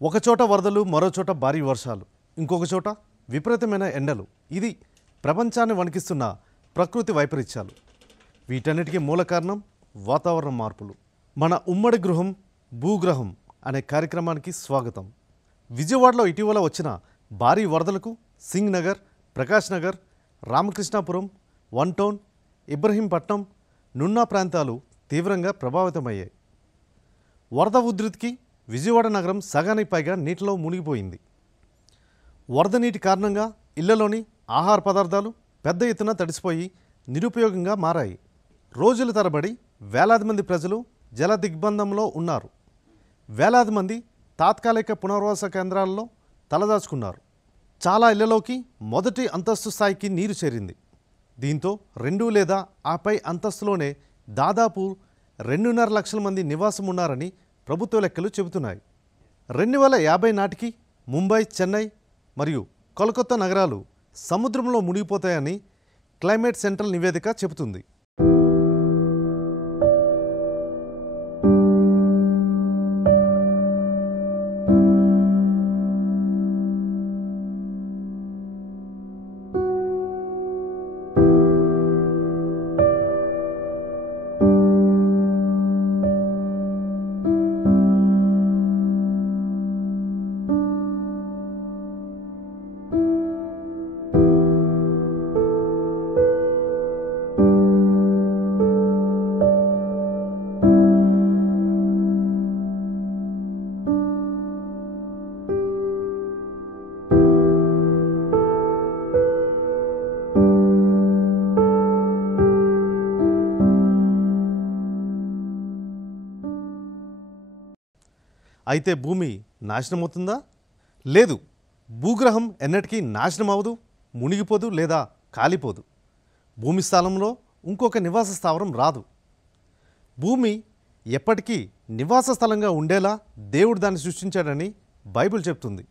ఒకచోట వరదలు, మరో చోట భారీ వర్షాలు, ఇంకొక చోట విపరీతమైన ఎండలు. ఇది ప్రపంచాన్ని వణికిస్తున్న ప్రకృతి వైపరీత్యాలు. వీటన్నిటికీ మూల కారణం వాతావరణ మార్పులు. మన ఉమ్మడి గృహం భూగ్రహం అనే కార్యక్రమానికి స్వాగతం. విజయవాడలో ఇటీవల వచ్చిన భారీ వరదలకు సింగ్ నగర్, ప్రకాష్ నగర్, రామకృష్ణాపురం, వన్ టౌన్, ఇబ్రహీంపట్నం, నున్నా ప్రాంతాలు తీవ్రంగా ప్రభావితమయ్యాయి. వరద ఉధృతికి విజయవాడ నగరం సగానికి పైగా నీటిలో మునిగిపోయింది. వరద నీటి కారణంగా ఇళ్లలోని ఆహార పదార్థాలు పెద్ద ఎత్తున తడిసిపోయి నిరుపయోగంగా మారాయి. రోజుల తరబడి వేలాది మంది ప్రజలు జల దిగ్బంధంలో ఉన్నారు. వేలాది మంది తాత్కాలిక పునరావాస కేంద్రాల్లో తలదాచుకున్నారు. చాలా ఇళ్లలోకి మొదటి అంతస్తు స్థాయికి నీరు చేరింది. దీంతో 2 లేదా ఆపై అంతస్తులోనే దాదాపు 2.5 లక్షల మంది నివాసం ఉన్నారని ప్రభుత్వ లెక్కలు చెబుతున్నాయి. 2050 నాటికి ముంబై, చెన్నై మరియు కోల్కతా నగరాలు సముద్రంలో మునిగిపోతాయని క్లైమేట్ సెంట్రల్ నివేదిక చెబుతుంది. అయితే భూమి నాశనమవుతుందా? లేదు. భూగ్రహం ఎన్నటికీ నాశనం అవ్వదు, మునిగిపోదు లేదా కాలిపోదు. భూమి స్థలంలో ఇంకొక నివాస స్థావరం రాదు. భూమి ఎప్పటికీ నివాస స్థలంగా ఉండేలా దేవుడు దాన్ని సృష్టించాడని బైబిల్ చెప్తుంది.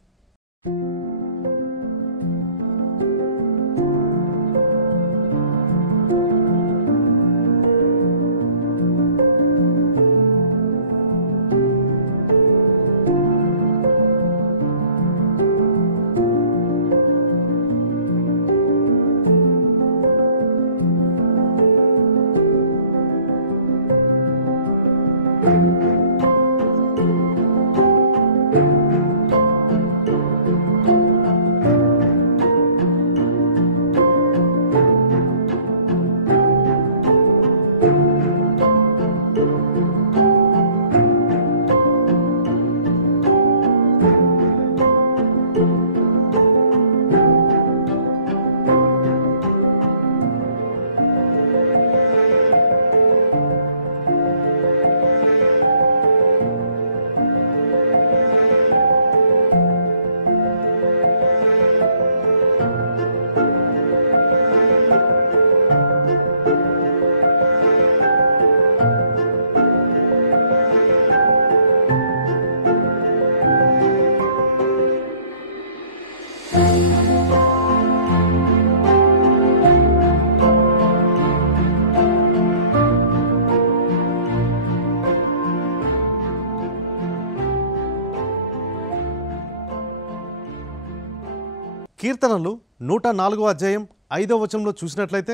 కీర్తనలు 104వ అధ్యాయం 5వ వచనంలో చూసినట్లయితే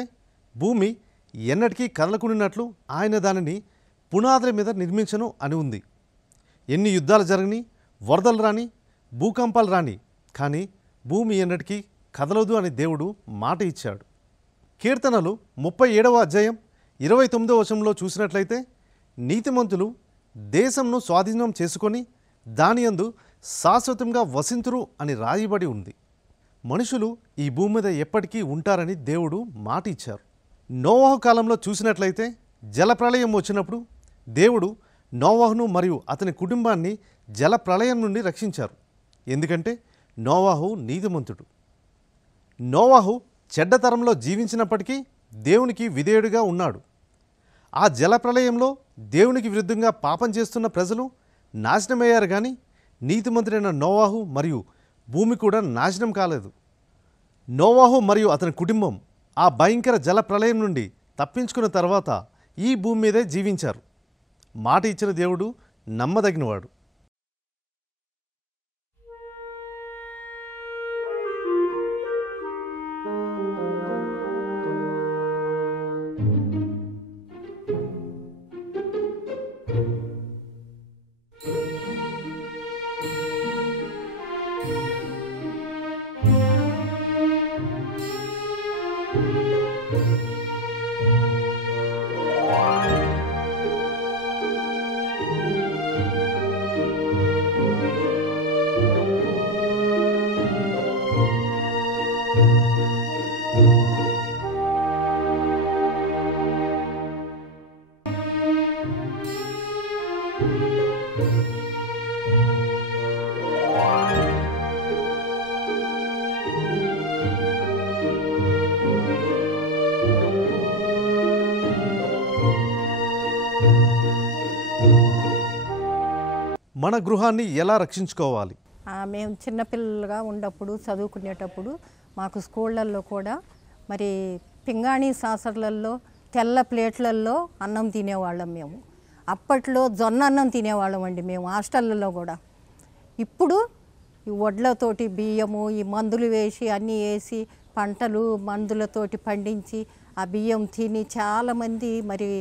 భూమి ఎన్నటికీ కదలకుండినట్లు ఆయన దానిని పునాదుల మీద నిర్మించను అని ఉంది. ఎన్ని యుద్ధాలు జరగని, వరదలు రాని, భూకంపాలు రాని, కానీ భూమి ఎన్నటికీ కదలదు అని దేవుడు మాట ఇచ్చాడు. కీర్తనలు 37వ అధ్యాయం 29వ వచనంలో చూసినట్లయితే నీతిమంతులు దేశంను స్వాధీనం చేసుకొని దానియందు శాశ్వతంగా వసింతురు అని రాయబడి ఉంది. మనుషులు ఈ భూమి మీద ఎప్పటికీ ఉంటారని దేవుడు మాట ఇచ్చారు. నోవాహు కాలంలో చూసినట్లయితే జలప్రళయం వచ్చినప్పుడు దేవుడు నోవాహును మరియు అతని కుటుంబాన్ని జలప్రళయం నుండి రక్షించారు. ఎందుకంటే నోవాహు నీతిమంతుడు. నోవాహు చెడ్డతరంలో జీవించినప్పటికీ దేవునికి విధేయుడిగా ఉన్నాడు. ఆ జలప్రళయంలో దేవునికి విరుద్ధంగా పాపం చేస్తున్న ప్రజలు నాశనమయ్యారు, కానీ నీతిమంతుడైన నోవాహు మరియు భూమి కూడా నాశనం కాలేదు. నోవాహు మరియు అతని కుటుంబం ఆ భయంకర జల ప్రళయం నుండి తప్పించుకున్న తర్వాత ఈ భూమి మీదే జీవించారు. మాట ఇచ్చిన దేవుడు నమ్మదగినవాడు. మన గృహాన్ని ఎలా రక్షించుకోవాలి? మేము చిన్నపిల్లలుగా ఉన్నప్పుడు చదువుకునేటప్పుడు మాకు స్కూళ్ళల్లో కూడా మరి పింగాణి సాసర్లలో తెల్ల ప్లేట్లలో అన్నం తినేవాళ్ళం. మేము అప్పట్లో జొన్న అన్నం తినేవాళ్ళం అండి మేము హాస్టళ్ళలో కూడా. ఇప్పుడు ఈ వడ్లతోటి బియ్యము ఈ మందులు వేసి అన్నీ వేసి పంటలు మందులతోటి పండించి ఆ బియ్యం తిని చాలామంది మరి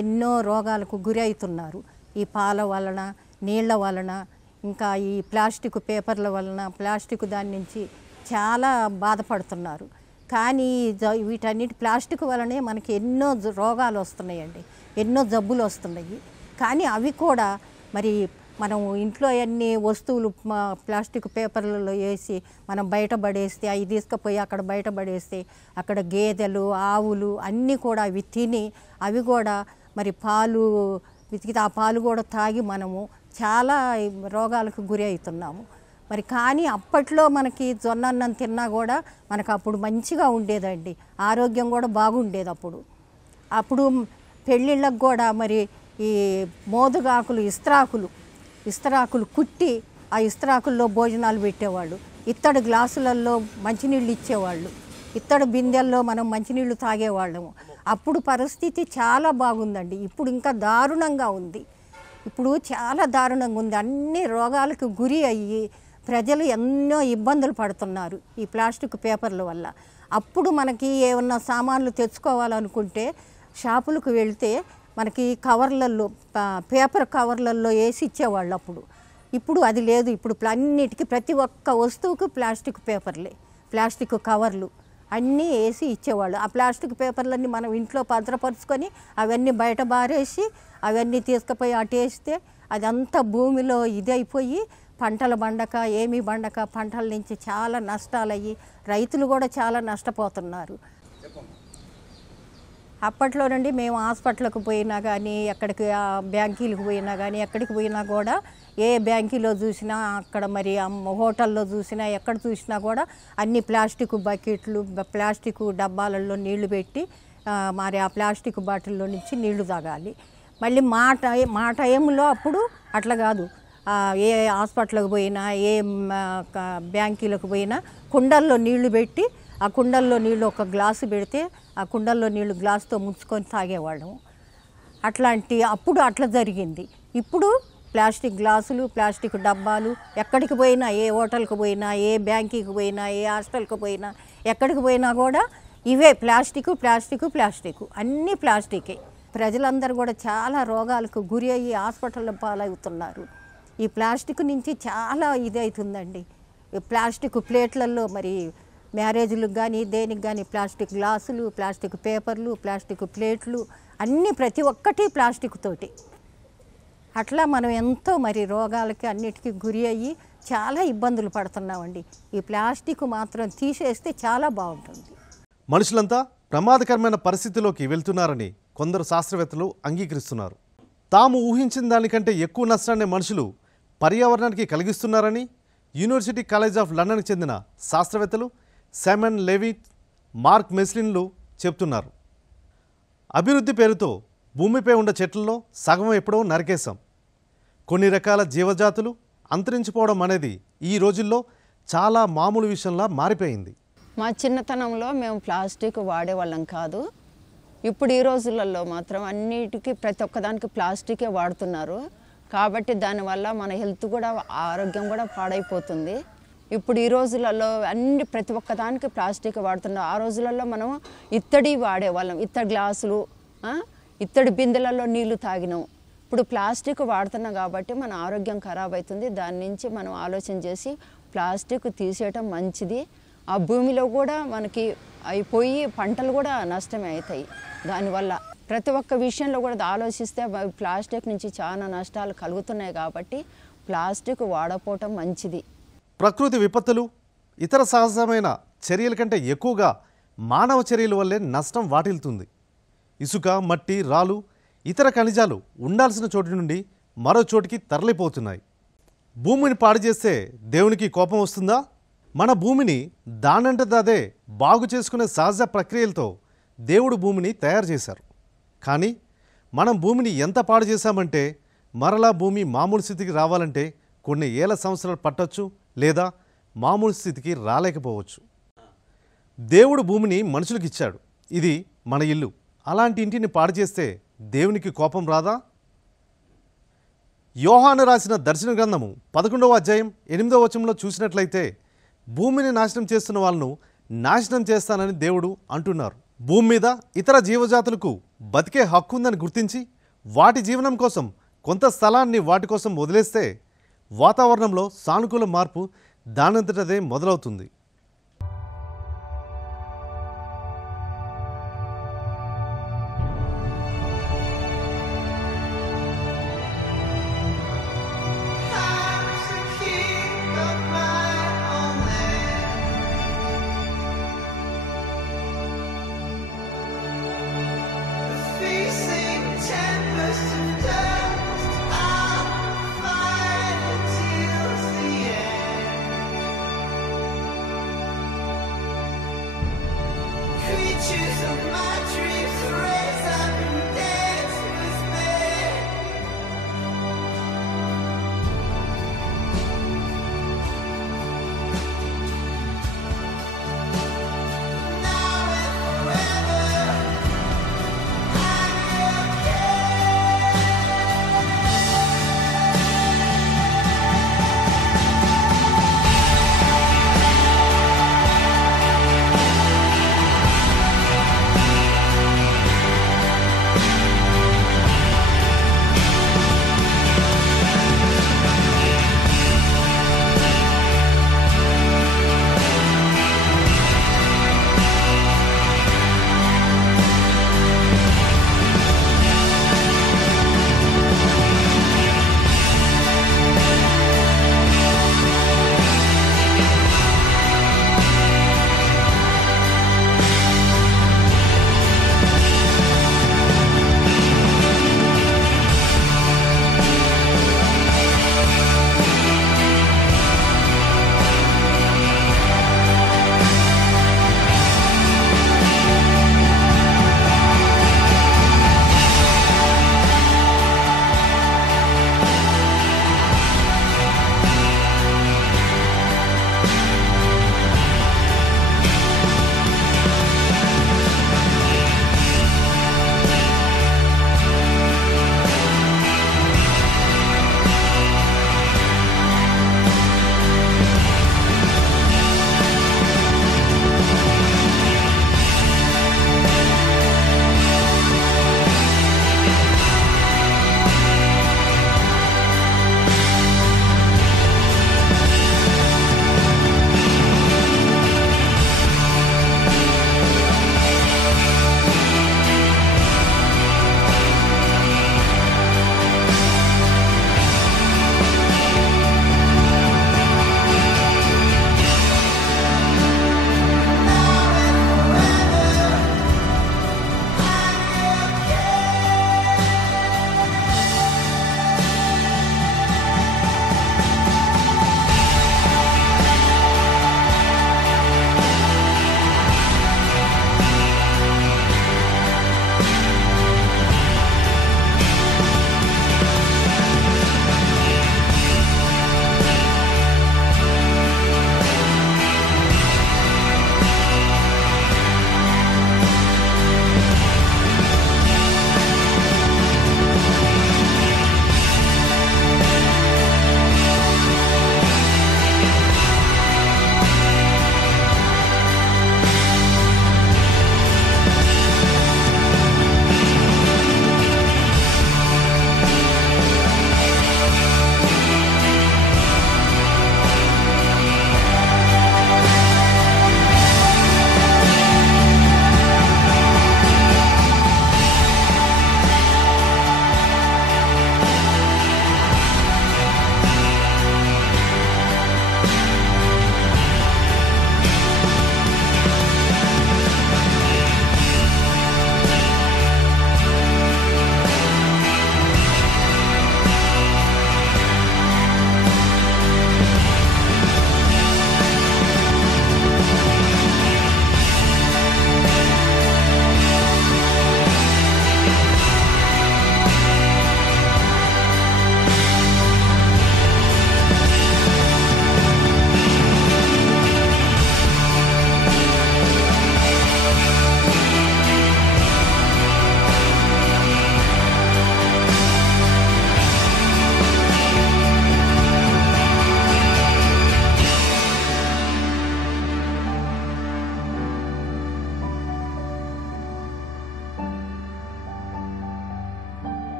ఎన్నో రోగాలకు గురి అవుతున్నారు. ఈ పాల వలన, నీళ్ల వలన, ఇంకా ఈ ప్లాస్టిక్ పేపర్ల వలన, ప్లాస్టిక్ దాని నుంచి చాలా బాధపడుతున్నారు. కానీ వీటన్నిటి ప్లాస్టిక్ వలనే మనకి ఎన్నో రోగాలు వస్తున్నాయండి, ఎన్నో జబ్బులు వస్తున్నాయి. కానీ అవి కూడా మరి మనం ఇంట్లో అన్ని వస్తువులు ప్లాస్టిక్ పేపర్లలో వేసి మనం బయటపడేస్తే, అవి తీసుకుపోయి అక్కడ బయటపడేస్తే అక్కడ గేదెలు, ఆవులు అన్నీ కూడా అవి తిని అవి కూడా మరి పాలు వెతికితే ఆ పాలు కూడా తాగి మనము చాలా రోగాలకు గురి అవుతున్నాము. మరి కానీ అప్పట్లో మనకి జొన్న అన్నం తిన్నా కూడా మనకు అప్పుడు మంచిగా ఉండేదండి, ఆరోగ్యం కూడా బాగుండేది. అప్పుడు పెళ్ళిళ్ళకు కూడా మరి ఈ మోదుగాకులు ఇస్తరాకులు కుట్టి ఆ ఇస్తరాకుల్లో భోజనాలు పెట్టేవాళ్ళు. ఇత్తడి గ్లాసులలో మంచినీళ్ళు ఇచ్చేవాళ్ళు, ఇత్తడి బిందెల్లో మనం మంచినీళ్ళు తాగేవాళ్ళము. అప్పుడు పరిస్థితి చాలా బాగుందండి. ఇప్పుడు ఇంకా దారుణంగా ఉంది. ఇప్పుడు చాలా దారుణంగా ఉంది. అన్ని రోగాలకు గురి అయ్యి ప్రజలు ఎన్నో ఇబ్బందులు పడుతున్నారు ఈ ప్లాస్టిక్ పేపర్ల వల్ల. అప్పుడు మనకి ఏమన్నా సామాన్లు తెచ్చుకోవాలనుకుంటే షాపులకు వెళ్తే మనకి కవర్లలో పేపర్ కవర్లలో వేసి ఇచ్చేవాళ్ళు అప్పుడు. ఇప్పుడు అది లేదు. ఇప్పుడు అన్నిటికీ ప్రతి ఒక్క వస్తువుకు ప్లాస్టిక్ పేపర్లే, ప్లాస్టిక్ కవర్లు అన్నీ వేసి ఇచ్చేవాళ్ళు. ఆ ప్లాస్టిక్ పేపర్లన్నీ మనం ఇంట్లో భద్రపరుచుకొని అవన్నీ బయట బారేసి అవన్నీ తీసుకుపోయి అటు వేస్తే అదంతా భూమిలో ఇదైపోయి పంటలు బండక ఏమీ బండక పంటల నుంచి చాలా నష్టాలయ్యి రైతులు కూడా చాలా నష్టపోతున్నారు. అప్పట్లో నుండి మేము హాస్పిటల్కి పోయినా కానీ, ఎక్కడికి బ్యాంకీలకు పోయినా కానీ, ఎక్కడికి పోయినా కూడా ఏ బ్యాంకీలో చూసినా అక్కడ మరి హోటల్లో చూసినా ఎక్కడ చూసినా కూడా అన్ని ప్లాస్టిక్ బకెట్లు, ప్లాస్టిక్ డబ్బాలలో నీళ్లు పెట్టి మరి ఆ ప్లాస్టిక్ బాటిల్లో నుంచి నీళ్లు తాగాలి. మళ్ళీ మా టైంలో అప్పుడు అట్లా కాదు. ఏ హాస్పిటల్కి పోయినా ఏ బ్యాంకీలకు పోయినా కుండల్లో నీళ్లు పెట్టి ఆ కుండల్లో నీళ్ళు ఒక గ్లాసు పెడితే ఆ కుండల్లో నీళ్లు గ్లాసుతో ముంచుకొని తాగేవాళ్ళము. అప్పుడు అట్లా జరిగింది. ఇప్పుడు ప్లాస్టిక్ గ్లాసులు, ప్లాస్టిక్ డబ్బాలు, ఎక్కడికి పోయినా ఏ హోటల్కి పోయినా, ఏ బ్యాంకీకి పోయినా, ఏ హాస్టల్కి పోయినా, ఎక్కడికి పోయినా కూడా ఇవే ప్లాస్టిక్ అన్నీ ప్లాస్టికే. ప్రజలందరూ కూడా చాలా రోగాలకు గురి అయ్యి హాస్పిటల్లో పాలవుతున్నారు. ఈ ప్లాస్టిక్ నుంచి చాలా ఇది అవుతుందండి. ప్లాస్టిక్ ప్లేట్లలో మరి మ్యారేజ్లకు కానీ దేనికి కానీ ప్లాస్టిక్ గ్లాసులు, ప్లాస్టిక్ పేపర్లు, ప్లాస్టిక్ ప్లేట్లు అన్నీ ప్రతి ఒక్కటి ప్లాస్టిక్ తోటి. అట్లా మనం ఎంతో మరి రోగాలకి అన్నిటికీ గురి అయ్యి చాలా ఇబ్బందులు పడుతున్నామండి. ఈ ప్లాస్టిక్ మాత్రం తీసేస్తే చాలా బాగుంటుంది. మనుషులంతా ప్రమాదకరమైన పరిస్థితిలోకి వెళ్తున్నారని కొందరు శాస్త్రవేత్తలు అంగీకరిస్తున్నారు. తాము ఊహించిన దానికంటే ఎక్కువ నష్టాన్ని మనుషులు పర్యావరణానికి కలిగిస్తున్నారని యూనివర్సిటీ కాలేజ్ ఆఫ్ లండన్కి చెందిన శాస్త్రవేత్తలు సైమన్ లెవిట్, మార్క్ మెస్లిన్లు చెప్తున్నారు. అభివృద్ధి పేరుతో భూమిపై ఉన్న చెట్లలో సగం ఎప్పుడో నరికేశాం. కొన్ని రకాల జీవజాతులు అంతరించిపోవడం అనేది ఈ రోజుల్లో చాలా మామూలు విషయంలా మారిపోయింది. మా చిన్నతనంలో మేము ప్లాస్టిక్ వాడేవాళ్ళం కాదు. ఇప్పుడు ఈ రోజులలో మాత్రం అన్నిటికీ ప్రతి ఒక్కదానికి ప్లాస్టికే వాడుతున్నారు. కాబట్టి దానివల్ల మన హెల్త్ కూడా, ఆరోగ్యం కూడా పాడైపోతుంది. ఇప్పుడు ఈ రోజులలో ప్రతి ఒక్కదానికి ప్లాస్టిక్ వాడుతున్నారు. ఆ రోజులలో మనం ఇత్తడి వాడేవాళ్ళం, ఇత్తడి గ్లాసులు, ఇత్తడి బిందెలలో నీళ్లు తాగినాం. ఇప్పుడు ప్లాస్టిక్ వాడుతున్నాం కాబట్టి మన ఆరోగ్యం ఖరాబ్ అవుతుంది. దాని నుంచి మనం ఆలోచన చేసి ప్లాస్టిక్ తీసేయటం మంచిది. ఆ భూమిలో కూడా మనకి అయిపోయి పంటలు కూడా నష్టమే అవుతాయి. దానివల్ల ప్రతి ఒక్క విషయంలో కూడా ఆలోచిస్తే ప్లాస్టిక్ నుంచి చాలా నష్టాలు కలుగుతున్నాయి. కాబట్టి ప్లాస్టిక్ వాడకపోవటం మంచిది. ప్రకృతి విపత్తులు, ఇతర సహజమైన చర్యల కంటే ఎక్కువగా మానవ చర్యల వల్లే నష్టం వాటిల్తుంది. ఇసుక, మట్టి, రాళ్ళు, ఇతర ఖనిజాలు ఉండాల్సిన చోటు నుండి మరో చోటికి తరలిపోతున్నాయి. భూమిని పాడు చేస్తే దేవునికి కోపం వస్తుందా? మన భూమిని దానంతదే బాగు చేసుకునే సహజ ప్రక్రియలతో దేవుడు భూమిని తయారు చేశారు. కానీ మనం భూమిని ఎంత పాడు చేశామంటే మరలా భూమి మామూలు స్థితికి రావాలంటే కొన్ని ఏళ్ల సంవత్సరాలు పట్టొచ్చు, లేదా మామూలు స్థితికి రాలేకపోవచ్చు. దేవుడు భూమిని మనుషులకు ఇచ్చాడు. ఇది మన ఇల్లు. అలాంటి ఇంటిని పాడు చేస్తే దేవునికి కోపం రాదా? యోహాను రాసిన దర్శన గ్రంథము 11వ అధ్యాయం 8వ వచనంలో చూసినట్లయితే భూమిని నాశనం చేస్తున్న వాళ్ళను నాశనం చేస్తానని దేవుడు అంటున్నారు. భూమి మీద ఇతర జీవజాతులకు బతికే హక్కు ఉందని గుర్తించి వాటి జీవనం కోసం కొంత స్థలాన్ని వాటి కోసం వదిలేస్తే వాతావరణంలో సానుకూల మార్పు దానంతటదే మొదలవుతుంది.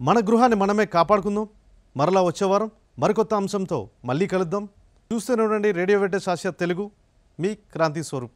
మన గృహాన్ని మనమే కాపాడుకుందాం. మరలా వచ్చే వారం మరికొత్త అంశంతో మళ్ళీ కలుద్దాం. చూస్తూనే ఉండండి రేడియో వెంకటేష్ ఆసియా తెలుగు. మీ క్రాంతి స్వరూప్.